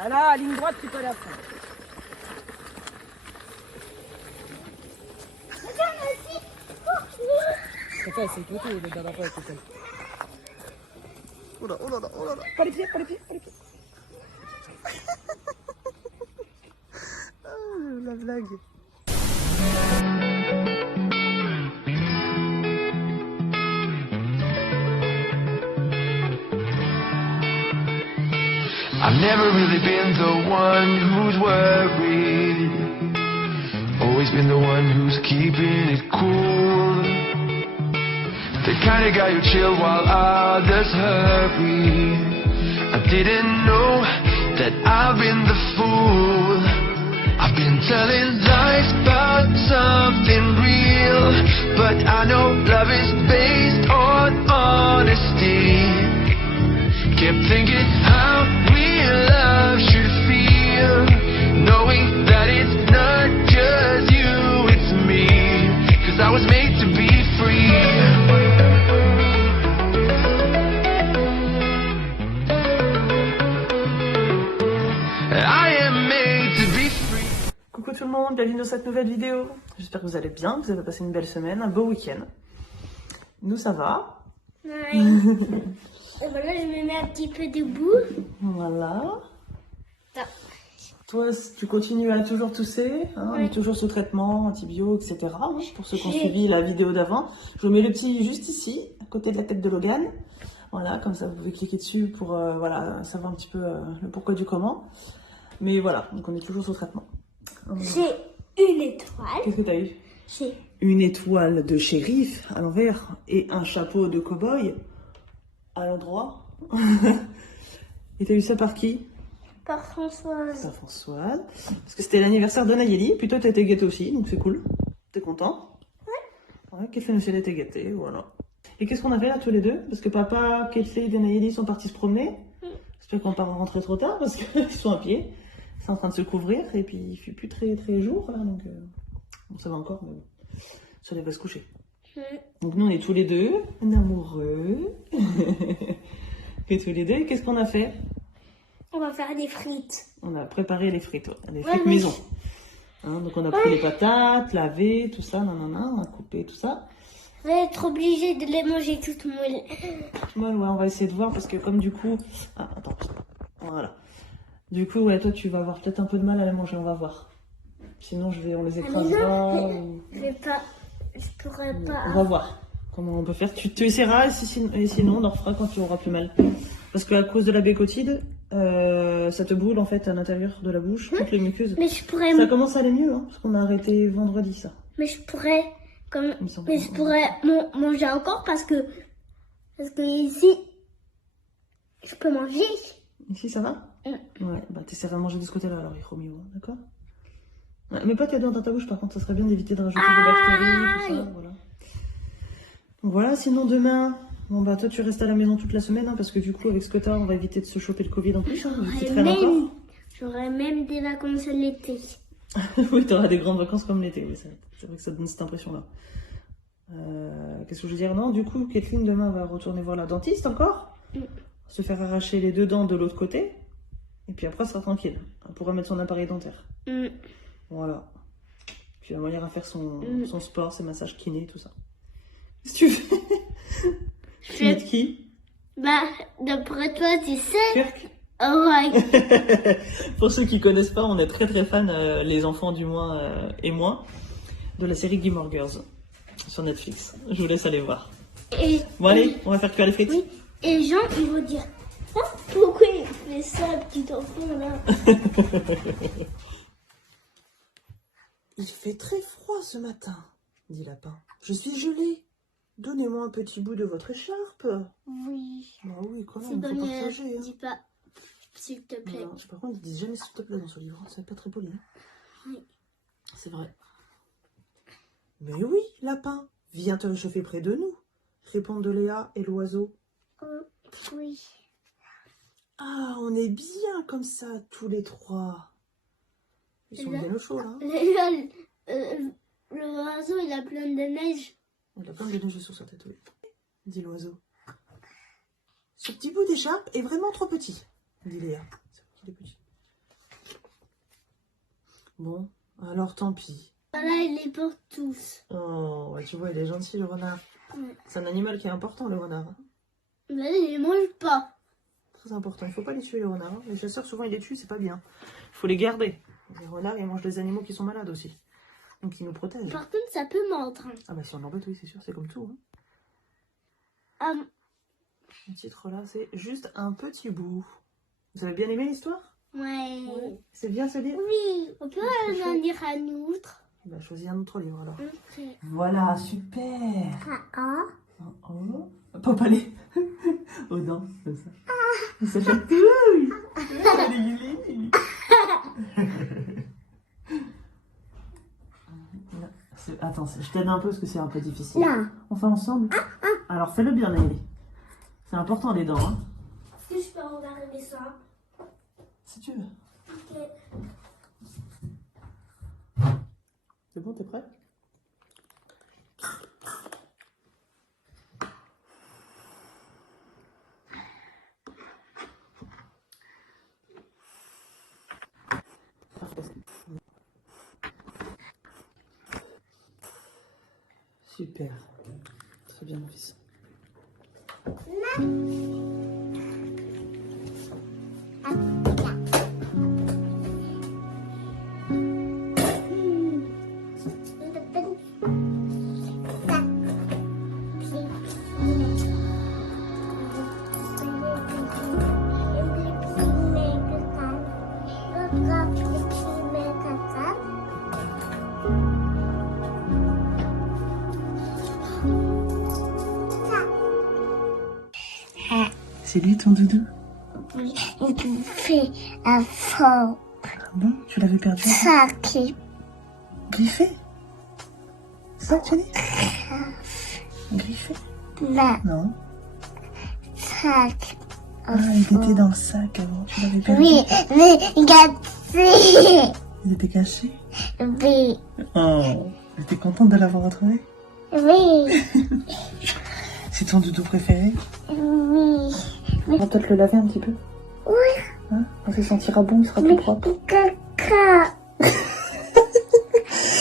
Ah là, ligne droite, tu peux la faire. C'est c'est tout, le gars d'après, c'est ça. Oh là, oh là là, oh là là. Pas les pieds, pas les pieds, pas les pieds. La blague. I've never really been the one who's worried. Always been the one who's keeping it cool. The kind of guy who chill while others hurry. I didn't know that I've been the fool. I've been telling lies about something real, but I know love is based on honesty. Kept thinking how real love should feel, knowing that it's not just you, it's me, 'cause I was made to be free. I am made to be free. Coucou tout le monde, bienvenue dans cette nouvelle vidéo. J'espère que vous allez bien, que vous avez passé une belle semaine, un beau week-end. Nous ça va. Ouais. Et voilà, je me mets un petit peu debout. Voilà. Attends. Toi, tu continues à toujours tousser, hein, on est toujours sous traitement, antibio, etc. hein, pour ceux qui ont suivi la vidéo d'avant. Je vous mets le petit juste ici, à côté de la tête de Logan. Voilà, comme ça vous pouvez cliquer dessus pour voilà, savoir un petit peu le pourquoi du comment. Mais voilà, donc on est toujours sous traitement. J'ai une étoile. Qu'est-ce que t'as eu? J'ai Une étoile de shérif à l'envers et un chapeau de cow-boy à l'endroit. Et t'as eu ça par qui? par Françoise. Par Françoise. Parce que c'était l'anniversaire de Nayeli. Puis toi, t'as été gâtée aussi, donc c'est cool. T'es content? Ouais. Kelsey aussi, elle a été gâtée, voilà. Et qu'est-ce qu'on a fait là tous les deux? Parce que papa, Kelsey et Nayeli sont partis se promener. J'espère qu'on va pas rentrer trop tard parce qu'ils sont à pied. C'est en train de se couvrir et puis il fait plus très jour là, donc bon, ça va encore, mais bon. Ça va se coucher. Donc nous on est tous les deux, on est amoureux. Et tous les deux, qu'est-ce qu'on a fait? On va faire des frites. On a préparé les frites, les Ouais, frites mais- maison. Hein, donc on a pris les patates, lavé, tout ça, nanana, on a coupé tout ça. Je vais être obligée de les manger toutes molles. Ouais, on va essayer de voir parce que comme du coup... Ah, attends. Voilà. Du coup, ouais, toi tu vas avoir peut-être un peu de mal à les manger, on va voir. Sinon on les écrasera. ou- Je vais pas. Je pourrais pas. On va voir comment on peut faire. Tu essaieras et sinon on en refera quand tu auras plus mal. Parce qu'à cause de la bécotide, ça te brûle en fait à l'intérieur de la bouche, toutes les muqueuses. Mais je pourrais. Ça commence à aller mieux, hein, parce qu'on a arrêté vendredi ça. Mais je pourrais. Comme. Il me semble. Mais je pourrais manger encore parce que ici. Je peux manger. Ici ça va? Ouais, bah t'essaieras de manger de ce côté-là alors, Hiromi, hein, d'accord? Ouais, mais pas tes doigts dans ta bouche par contre, ça serait bien d'éviter de rajouter des bactéries, tout ça, voilà. Donc voilà, sinon demain, bon bah toi tu restes à la maison toute la semaine, hein, parce que du coup avec ce que t'as, on va éviter de se choper le Covid en plus, hein, vu que tu traînes encore. J'aurais même des vacances l'été. Oui, t'auras des grandes vacances comme l'été, oui, c'est vrai que ça donne cette impression-là. Qu'est-ce que je veux dire? Non, du coup, Kathleen demain va retourner voir la dentiste encore, se faire arracher les deux dents de l'autre côté, et puis après, elle sera tranquille. Elle pourra mettre son appareil dentaire. Voilà. Puis elle va venir à faire son sport, ses massages kiné, tout ça. Qu'est-ce que tu fais? Tu mets de qui? Bah, d'après toi, tu sais. Kirk? Oh, ouais. Pour ceux qui connaissent pas, on est très fans, les enfants du moins et moi, de la série Gilmore Girls sur Netflix. Je vous laisse aller voir. Et, Bon allez, on va faire cuire les frites. oui. Et les gens, ils vont dire oh, pourquoi il fait ça, petit enfant là? Il fait très froid ce matin, dit Lapin. Je suis gelé. Donnez-moi un petit bout de votre écharpe. Oui. Bah oui, quand C'est même, dans faut les. partager. Hein. Dis pas, s'il te plaît. Non, par contre, ils disent jamais s'il te plaît dans ce livre. C'est pas très poli. Hein. Oui. C'est vrai. Mais oui, Lapin, viens te réchauffer près de nous, répondent Léa et l'oiseau. Oui. Ah, on est bien comme ça, tous les trois. Ils sont Là- bien au chaud, là. L'oiseau, il a plein de neige. Il a plein de neige sur sa tête, oui. Dit l'oiseau. Ce petit bout d'écharpe est vraiment trop petit, dit Léa. C'est vrai qu'il est petit. Bon, alors tant pis. Voilà, il les porte tous. Oh, ouais, tu vois, il est gentil, le renard. Ouais. C'est un animal qui est important, le renard. Mais il les mange pas. Très important. Il faut pas les tuer, les renards. Hein. Les chasseurs, souvent, ils les tuent, c'est pas bien. Il faut les garder. Les renards, ils mangent des animaux qui sont malades aussi. Donc, ils nous protègent. Par contre, ça peut mordre. Ah bah, si on l'embête, oui, c'est sûr, c'est comme tout. Hein. Le titre, là, c'est juste un petit bout. Vous avez bien aimé l'histoire? Ouais. C'est bien ce livre? Oui, on peut en lire un autre. Bah, choisis un autre livre, alors. Ok. Voilà, super. Ah, Oh, Papa les... aux dents, comme ça. Ça chatouille. Attends, je t'aide un peu parce que c'est un peu difficile. là. On fait ensemble? Alors fais-le bien, Nelly. C'est important les dents, hein. Est-ce que je peux regarder ça? Si tu veux. Ok. C'est bon, t'es prêt? Super. Très bien, mon fils. C'est lui ton doudou? Oui, il fait un fort. Ah bon? Tu l'avais perdu? Ça qui Griffé? C'est ça que tu as dit? Griffé? là, Non. ça. Ah, il était dans le sac avant. Tu l'avais perdu? Oui, mais gâté. Il était caché? Oui, Oh, t'es contente de l'avoir retrouvé? oui, C'est ton doudou préféré? oui. On va peut-être le laver un petit peu. Oui, Hein? Quand il sentira bon, il sera tout mais propre. caca.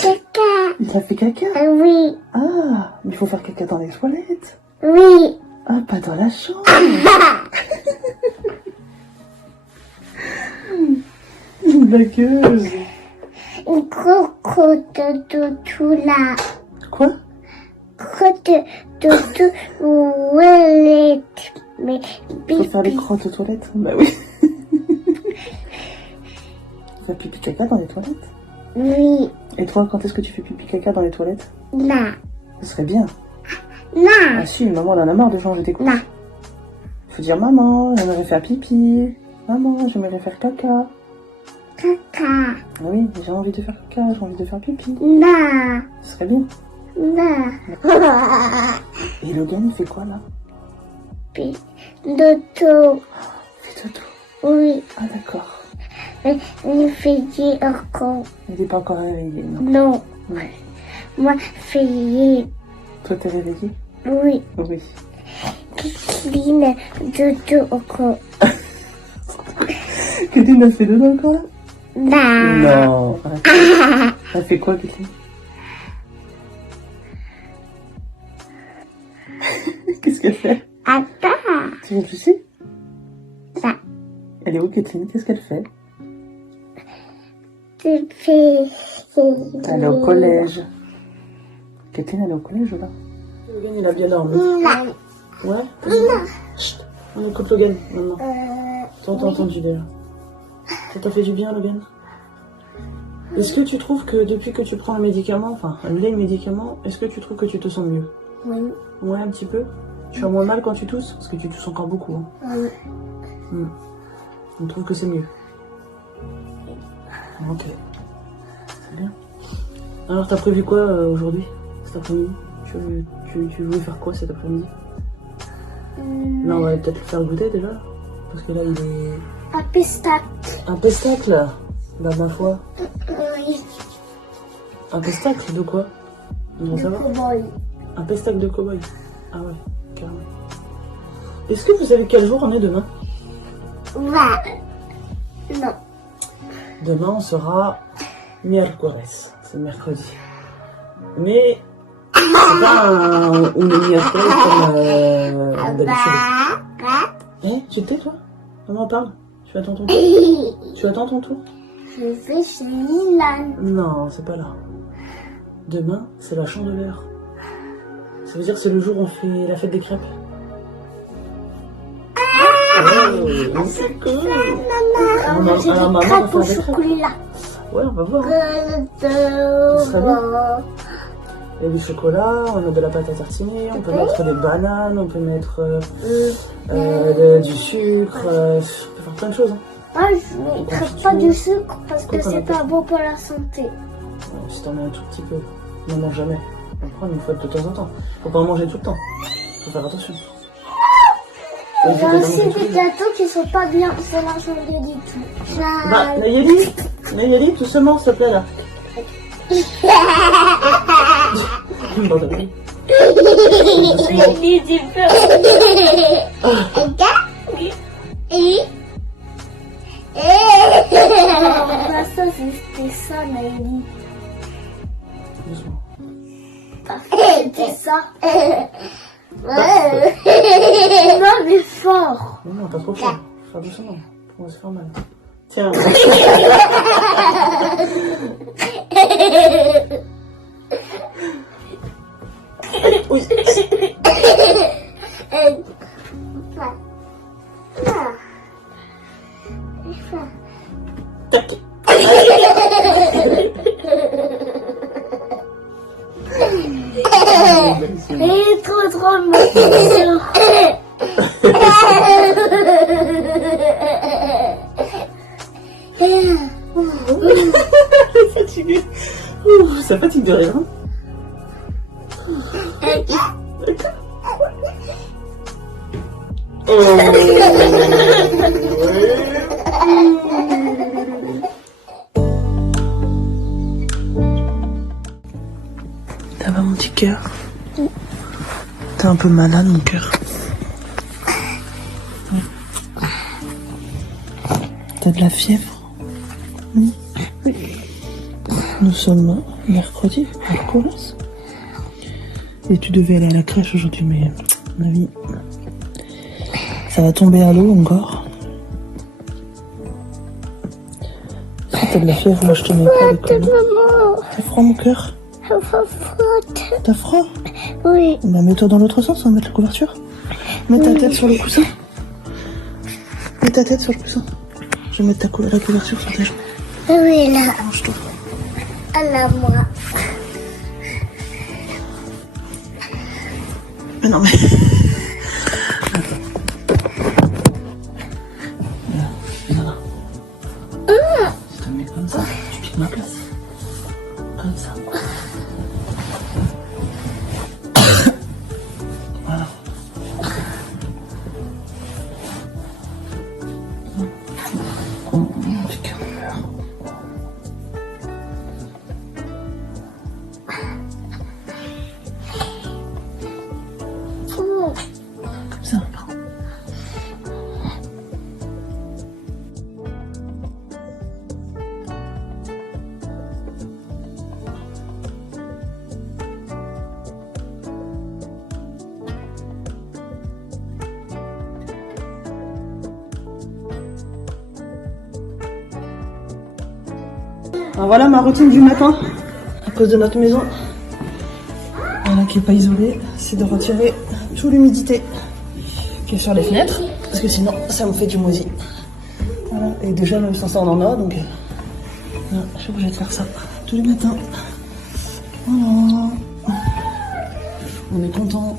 Caca. Il a fait caca? Oui, Ah, il faut faire caca dans les toilettes. oui. Ah, pas dans la chambre. Une blagueuse. Une crotte de tout là. Quoi? Crotte de tout toilette. Mais Faut faire les pipi. crottes aux toilettes? Bah oui. Faire pipi caca dans les toilettes? Oui, Et toi, quand est-ce que tu fais pipi caca dans les toilettes? là, Ce serait bien. là, Ah si, maman elle en a marre de changer tes couches. là. Faut dire maman, j'aimerais faire pipi. Maman, j'aimerais faire caca. Caca. Ah oui, j'ai envie de faire caca, j'ai envie de faire pipi. Là, Ce serait bien. là. Et Logan, il fait quoi là? Dodo. Il fait dodo. Oui, Ah d'accord. mais il fait dire encore. Il n'est pas encore réveillé, non? Non, Non. moi, fait Toi, t'es réveillé? oui. Oui. Clean dodo encore. Kathleen a fait dodo encore là? Là. Non. Elle fait quoi, Kathleen? Qu'est-ce qu'elle fait? Attends. Tu réfléchis? Ça. Elle est où, Kathleen? Qu'est-ce qu'elle fait? Tu fais. Elle est au collège. Kathleen, elle est au collège là? Logan, il a bien dormi. Là. Ouais? Chut. On écoute Logan maintenant. T'as entendu déjà. Ça t'a fait du bien, Logan? Est-ce que tu trouves que depuis que tu prends le médicament, enfin les médicaments, est-ce que tu trouves que tu te sens mieux? Oui. Ouais, un petit peu. Tu as moins mal quand tu tousses? Parce que tu tousses encore beaucoup. Hein. Oui. On trouve que c'est mieux. Ok. C'est bien. Alors, t'as prévu quoi aujourd'hui? Cet après-midi? Tu voulais faire quoi cet après-midi? Là, on va peut-être le faire goûter déjà. Parce que là, il est... Un pistache. Un pestacle là? Bah, ma foi. Oui. Un pestacle de quoi? On va savoir. Cowboy. Un pestacle de cow-boy. Ah ouais, carrément. Est-ce que vous savez quel jour on est demain? Va. Non. Demain, on sera Miércoles, c'est mercredi. Mais c'est pas une miércoles comme d'habitude. Eh, tu te tais toi? Maman parle. Tu attends ton tour. Tu attends ton tour? Je vais chez Milan. Non, c'est pas là. Demain, c'est la chandeleur. Ça veut dire que c'est le jour où on fait la fête des crêpes. Oh, c'est cool. Maman, j'ai alors, des maman crêpes va au faire des chocolat. Ouais, on va voir. Il y a du chocolat, on a de la pâte à tartiner, on peut mettre des bananes, on peut mettre du sucre, on peut faire plein de choses. Hein. Ah, je ne mettrai pas du sucre parce que c'est pas bon pour la santé. Si t'en mets un tout petit peu, n'en mange jamais. On prend une fois de temps en temps. Faut pas en manger tout le temps. Faut faire attention. Il y a aussi des gâteaux qui sont pas bien pour la santé du tout. Bah, Nayeli, tout seulement, s'il te plaît, là. Ça, c'était ça, Naïli. Doucement. C'était ça. Non, mais fort. Non, pas trop fort. Faire doucement. On va se faire mal. Tiens. Oui. Tac. Il est trop mignon. Fatigué. Ça fatigue de rire. Ça va mon petit cœur? T'es un peu malade mon cœur. T'as de la fièvre? Oui. Nous sommes mercredi, mercredi. Et tu devais aller à la crèche aujourd'hui, mais à mon avis, ça va tomber à l'eau encore. Si t'as de la fièvre, moi je te mets pas à l'école. T'as froid mon cœur? T'as froid? Oui. Bah mets-toi dans l'autre sens, on va mettre la couverture. Mets ta tête sur le coussin. Mets ta tête sur le coussin. Je vais mettre la couverture sur tes jambes. Oui, là. Range-toi. À la moi. Mais non mais... Voilà. Je te mets comme ça, tu piques ma place. Comme ça. Voilà. Petit cœur. Comme ça. Alors voilà ma routine du matin, à cause de notre maison, voilà, qui n'est pas isolée, c'est de retirer toute l'humidité qui est sur les fenêtres, parce que sinon ça me fait du moisi. Voilà. Et déjà même sans ça on en a, donc voilà, je suis obligée de faire ça tous les matins. Voilà. On est content.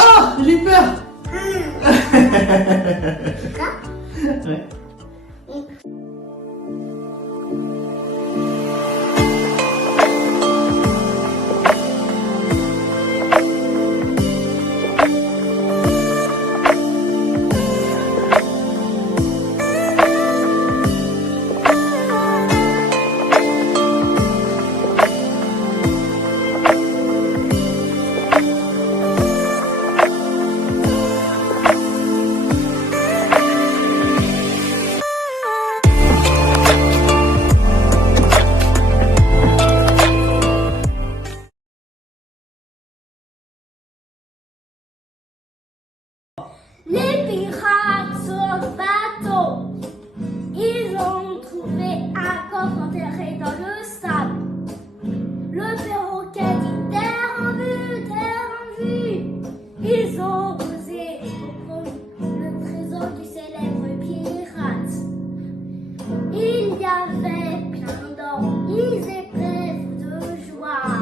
Oh, j'ai peur. Ouais. Les pirates sur le bateau, ils ont trouvé un coffre enterré dans le sable. Le perroquet dit terre en vue. Ils ont osé le trésor du célèbre pirate. Il y avait plein d'or, ils étaient de joie.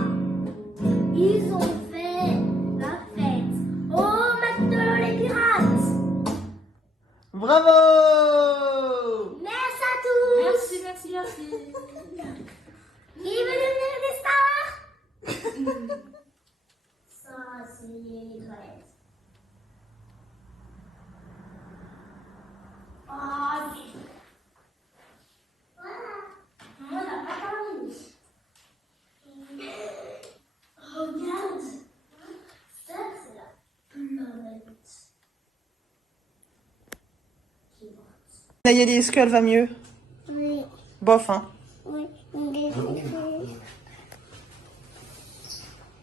Ils ont fait la fête au matelot les pirates. Bravo! Merci à tous. Merci, merci, merci. Qui veut devenir des stars? Ça, c'est les toilettes. Ah, oui. Voilà. On n'a pas terminé. Regarde. Ça, c'est la planète. Nayeli, est-ce qu'elle va mieux? Oui. Bof, hein? Oui.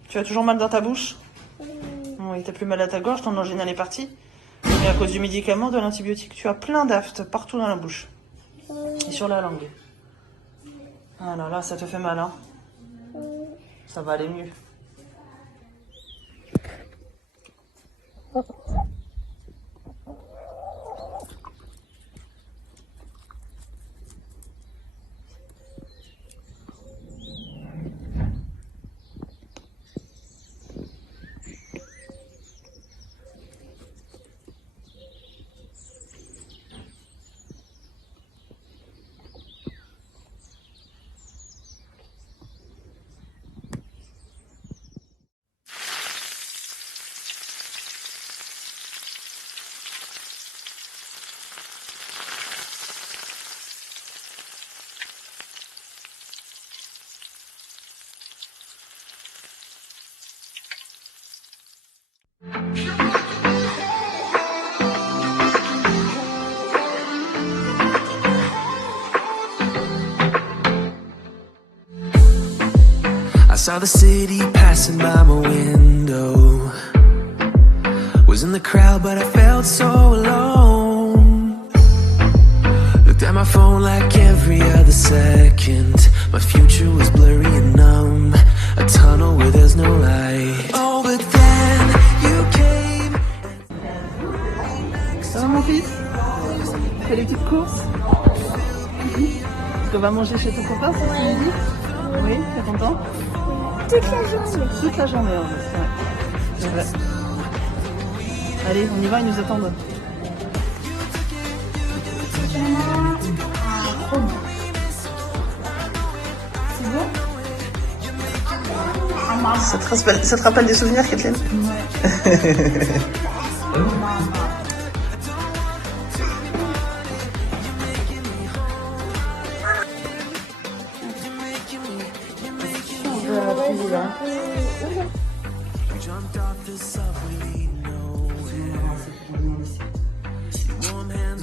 Tu as toujours mal dans ta bouche? Oui, t'as plus mal à ta gorge, ton angine est partie. Mais à cause du médicament, de l'antibiotique, tu as plein d'aftes partout dans la bouche. Et sur la langue. Ah là là, ça te fait mal, hein? Ça va aller mieux. I saw the city passing by my window. Was in the crowd, but I felt so alone. Looked at my phone like every other second. My future was blurry and numb. A tunnel where there's no light. Oh, but then you came. Ça va mon fils? Fais les petites courses? Tu vas manger chez ton copain cet après-midi? Oui, t'es content? Toute la journée. Toute la journée en fait, ouais. C'est vrai. Allez, on y va, ils nous attendent. C'est bon? Ça te rappelle des souvenirs, Kathleen? Ouais.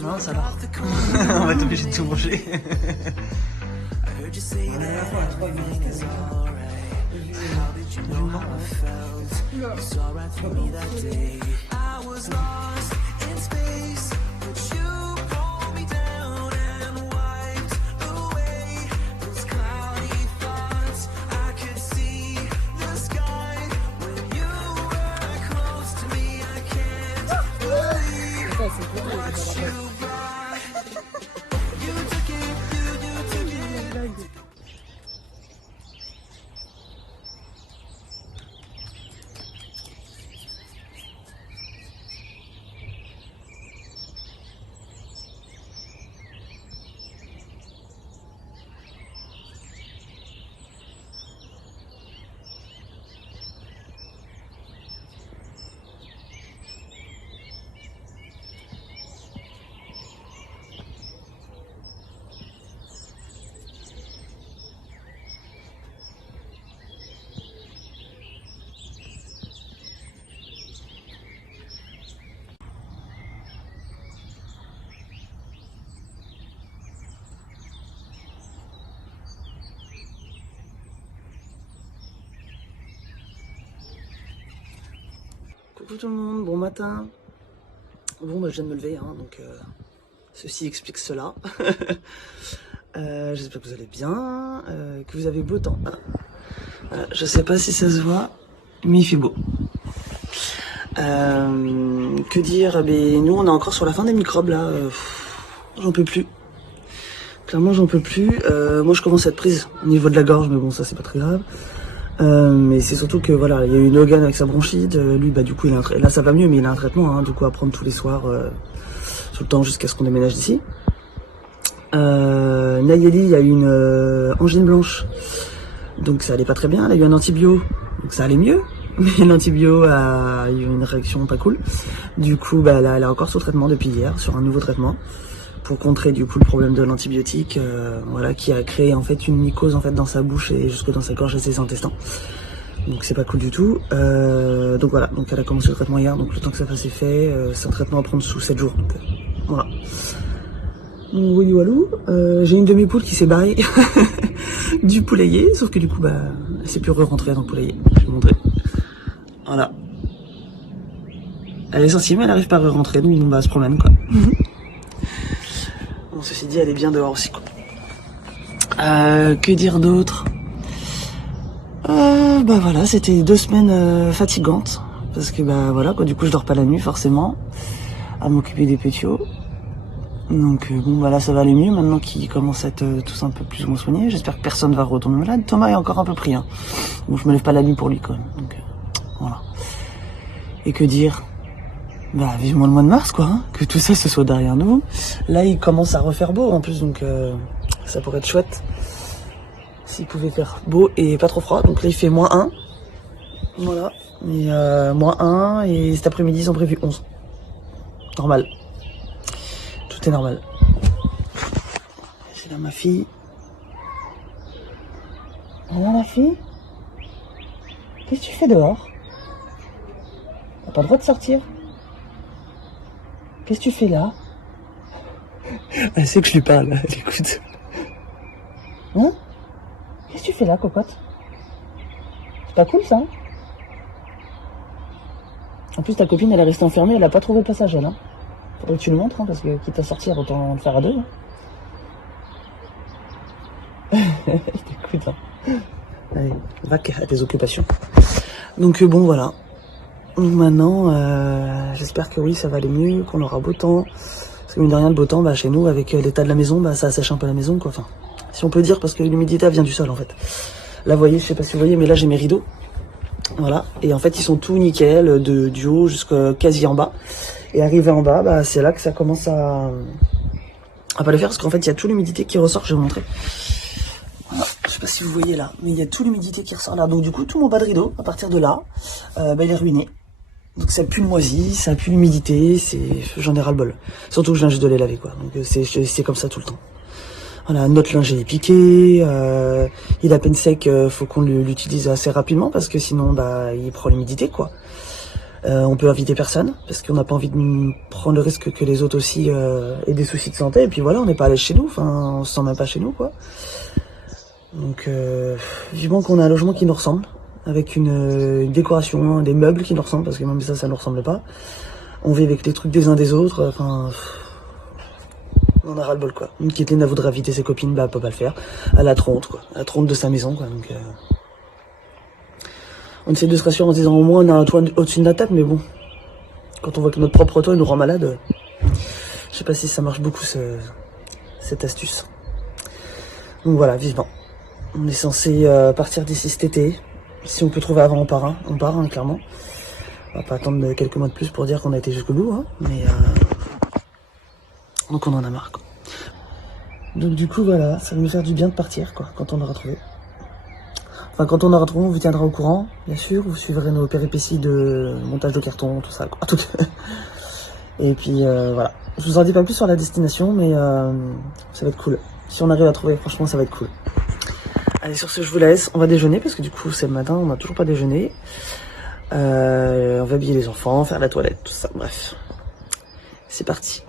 Non, ça va. On va être obligé de tout manger. Coucou tout le monde, bon matin. Bon, bah, je viens de me lever, hein, donc ceci explique cela. J'espère que vous allez bien, que vous avez beau temps. Je sais pas si ça se voit, mais il fait beau. Que dire, mais nous on est encore sur la fin des microbes là. J'en peux plus. Clairement j'en peux plus. Moi je commence à être prise au niveau de la gorge, mais bon ça c'est pas très grave. Mais c'est surtout que voilà, il y a eu Logan avec sa bronchite, lui bah du coup il a là ça va mieux mais il a un traitement hein, du coup à prendre tous les soirs tout le temps jusqu'à ce qu'on déménage d'ici. Nayeli il y a eu une angine blanche, donc ça allait pas très bien, elle a eu un antibio, donc ça allait mieux, mais l'antibio a eu une réaction pas cool. Du coup bah là elle est encore sous traitement depuis hier, sur un nouveau traitement, pour contrer du coup le problème de l'antibiotique, voilà, qui a créé en fait une mycose en fait dans sa bouche et jusque dans sa gorge et ses intestins. Donc c'est pas cool du tout. Donc voilà, donc elle a commencé le traitement hier, donc le temps que ça fasse effet, c'est un traitement à prendre sous 7 jours. Donc voilà. Donc oui walou, j'ai une de mes poules qui s'est barrée du poulailler, sauf que du coup bah elle s'est plus re-rentrée dans le poulailler. Je vais vous montrer. Voilà. Elle est sortie mais elle arrive pas à re-rentrer, donc bah elle se promène quoi. Bon, ceci dit, elle est bien dehors aussi, quoi. Que dire d'autre? Bah voilà, c'était 2 semaines fatigantes. Parce que bah voilà, quoi, du coup je dors pas la nuit forcément. À m'occuper des petiots. Donc bon bah là ça va aller mieux maintenant qu'ils commencent à être tous un peu plus ou moins soignés. J'espère que personne va retomber malade. Thomas est encore un peu pris, hein. Donc je me lève pas la nuit pour lui quand même. Donc voilà. Et que dire? Bah vivement le mois de mars quoi, hein, que tout ça se soit derrière nous. Là il commence à refaire beau en plus, donc ça pourrait être chouette s'il pouvait faire beau et pas trop froid. Donc là il fait -1, voilà, et -1 et cet après-midi ils ont prévu 11. Normal, tout est normal. C'est là ma fille. Voilà ma fille. Qu'est-ce que tu fais dehors? T'as pas le droit de sortir. Qu'est-ce que tu fais là? Elle sait que je lui parle, elle écoute. Hein? Qu'est-ce que tu fais là, cocotte? C'est pas cool ça, hein? En plus ta copine elle est restée enfermée, elle a pas trouvé le passage elle, hein? Faudrait que tu le montres, hein, parce que quitte à sortir, autant le faire à 2. Hein. Je t'écoute, hein. Allez, va à tes occupations. Donc bon voilà. Donc maintenant, j'espère que oui, ça va aller mieux, qu'on aura beau temps. Parce que mine de rien, le beau temps, bah, chez nous, avec l'état de la maison, bah, ça assèche un peu la maison, quoi. Enfin, si on peut dire, parce que l'humidité vient du sol, en fait. Là, vous voyez, je sais pas si vous voyez, mais là, j'ai mes rideaux. Voilà. Et en fait, ils sont tout nickel, du haut jusqu'à quasi en bas. Et arrivé en bas, bah, c'est là que ça commence à pas le faire, parce qu'en fait, il y a toute l'humidité qui ressort, je vais vous montrer. Voilà. Je sais pas si vous voyez là, mais il y a toute l'humidité qui ressort là. Donc du coup, tout mon bas de rideau, à partir de là, bah, il est ruiné. Donc ça pue le moisi, ça pue l'humidité, j'en ai ras le bol. Surtout que je viens juste de les laver quoi, donc c'est comme ça tout le temps. Voilà, notre linge est piqué, il est à peine sec, faut qu'on l'utilise assez rapidement parce que sinon bah il prend l'humidité quoi. On peut inviter personne parce qu'on n'a pas envie de prendre le risque que les autres aussi aient des soucis de santé. Et puis voilà, on n'est pas à l'aise chez nous, enfin on se sent même pas chez nous quoi. Donc vivement qu'on a un logement qui nous ressemble. Avec une décoration, des meubles qui nous ressemblent, parce que même ça nous ressemble pas. On vit avec les trucs des uns des autres, enfin... On a ras le bol, quoi. Une Kathleen voudrait inviter ses copines, bah elle peut pas le faire. Elle a trop honte, quoi. Elle a trop honte de sa maison, quoi, donc... On essaie de se rassurer en se disant, au moins on a un toit au-dessus de notre tête, mais bon... Quand on voit que notre propre toit nous rend malade... Je sais pas si ça marche beaucoup, cette astuce. Donc voilà, vivement. On est censé partir d'ici cet été. Si on peut trouver avant, on part, hein, clairement. On va pas attendre quelques mois de plus pour dire qu'on a été jusqu'au bout, hein, mais donc on en a marre, quoi. Donc du coup, voilà, ça va nous faire du bien de partir, quoi, quand on aura trouvé. Enfin, quand on aura trouvé, on vous tiendra au courant, bien sûr. Vous suivrez nos péripéties de montage de carton, tout ça, quoi. Et puis, voilà. Je vous en dis pas plus sur la destination, mais ça va être cool. Si on arrive à trouver, franchement, ça va être cool. Allez, sur ce, je vous laisse. On va déjeuner, parce que du coup, c'est le matin, on n'a toujours pas déjeuné. On va habiller les enfants, faire la toilette, tout ça, bref. C'est parti.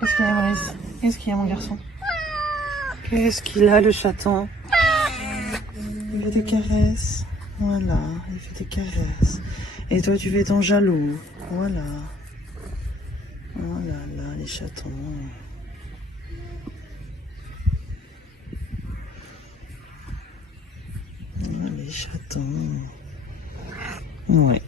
Qu'est-ce qu'il y a, Maurice? Qu'est-ce qu'il y a, mon garçon? Qu'est-ce qu'il a, le chaton? Il fait des caresses. Voilà, il fait des caresses. Et toi, tu fais ton jaloux. Voilà. Oh là là, les chatons. Oh, les chatons. Ouais.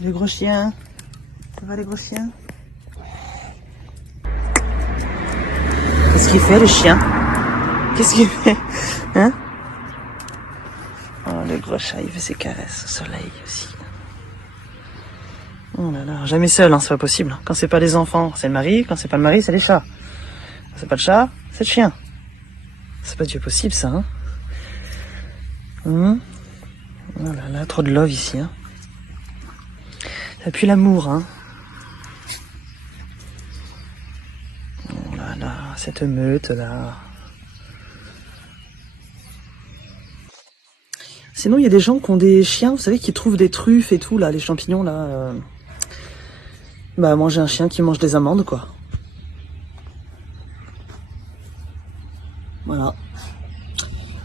Les gros chiens. Ça va les gros chiens? Qu'est-ce qu'il fait le chien? Qu'est-ce qu'il fait? Hein? Oh le gros chat, il fait ses caresses au soleil aussi. Oh là là, jamais seul, hein, c'est pas possible. Quand c'est pas les enfants, c'est le mari. Quand c'est pas le mari, c'est les chats. Quand c'est pas le chat, c'est le chien. C'est pas du possible ça, hein? Oh là là, trop de love ici, hein. Ça pue l'amour, hein. Oh là là, cette meute là. Sinon, il y a des gens qui ont des chiens, vous savez, qui trouvent des truffes et tout, là, les champignons, là. Bah, moi, j'ai un chien qui mange des amandes, quoi. Voilà.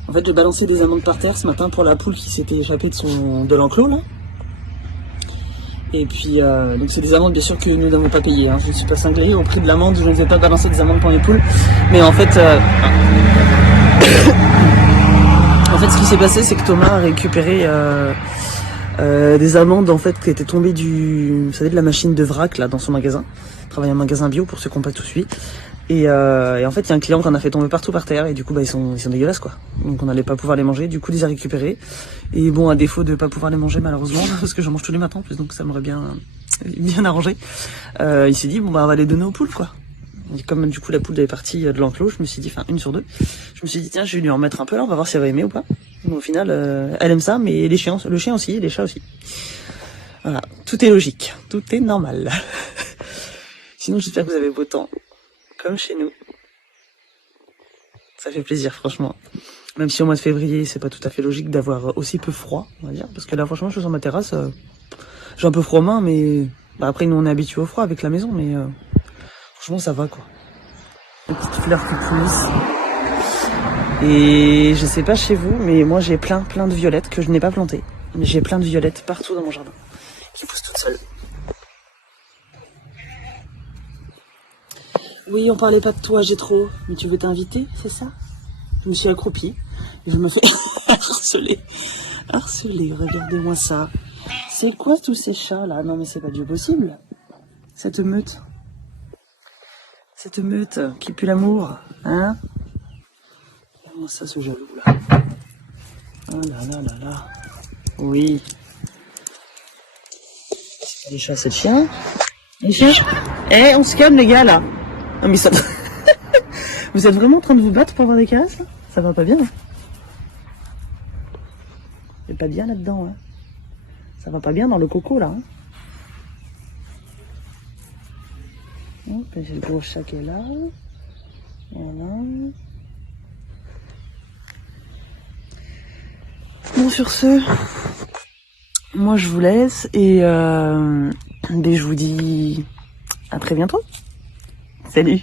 En fait, j'ai balancé des amandes par terre ce matin pour la poule qui s'était échappée de l'enclos, là. Et puis, donc c'est des amandes, bien sûr, que nous n'avons pas payées, hein. Je ne suis pas cinglé. Au prix de l'amende, je ne vais pas balancer des amandes pour les poules. Mais en fait... En fait, ce qui s'est passé, c'est que Thomas a récupéré des amandes en fait qui étaient tombées vous savez, de la machine de vrac là dans son magasin. Il travaille en magasin bio pour ceux qui n'ont pas tout suivi. Et en fait, il y a un client qui en a fait tomber partout par terre et du coup, bah, ils sont dégueulasses quoi. Donc on n'allait pas pouvoir les manger. Du coup, il les a récupérés. Et bon, à défaut de pas pouvoir les manger malheureusement, parce que j'en mange tous les matins en plus, donc ça m'aurait bien arrangé. Il s'est dit bon bah on va les donner aux poules quoi. Et comme du coup la poule est partie de l'enclos, je me suis dit, enfin une sur deux, je me suis dit tiens je vais lui en mettre un peu là, on va voir si elle va aimer ou pas. Bon, au final elle aime ça, mais le chien aussi, les chats aussi. Voilà, tout est logique, tout est normal. Sinon j'espère que vous avez beau temps, comme chez nous. Ça fait plaisir franchement. Même si au mois de février c'est pas tout à fait logique d'avoir aussi peu froid, on va dire, parce que là franchement je suis sur ma terrasse, j'ai un peu froid aux mains, mais bah, après nous on est habitués au froid avec la maison, mais franchement ça va quoi. Les petites fleurs qui poussent. Et je sais pas chez vous, mais moi j'ai plein de violettes que je n'ai pas plantées. Mais j'ai plein de violettes partout dans mon jardin, qui poussent toutes seules. Oui, on parlait pas de toi, j'ai trop. Mais tu veux t'inviter, c'est ça? Je me suis accroupie et je me fais harceler, regardez-moi ça. C'est quoi tous ces chats là? Non mais c'est pas du possible. Cette meute qui pue l'amour, hein? Regarde-moi ça, ce jaloux là. Oh là là là là. Oui. C'est pas des chats, c'est le chien. Les chiens? Eh, on se calme les gars là. Non mais ça... Vous êtes vraiment en train de vous battre pour avoir des caresses là? Ça va pas bien. Hein. C'est pas bien là-dedans. Hein. Ça va pas bien dans le coco là. Hein. J'ai le gros chat qui est là. Voilà. Bon, sur ce, moi je vous laisse et je vous dis à très bientôt. Salut!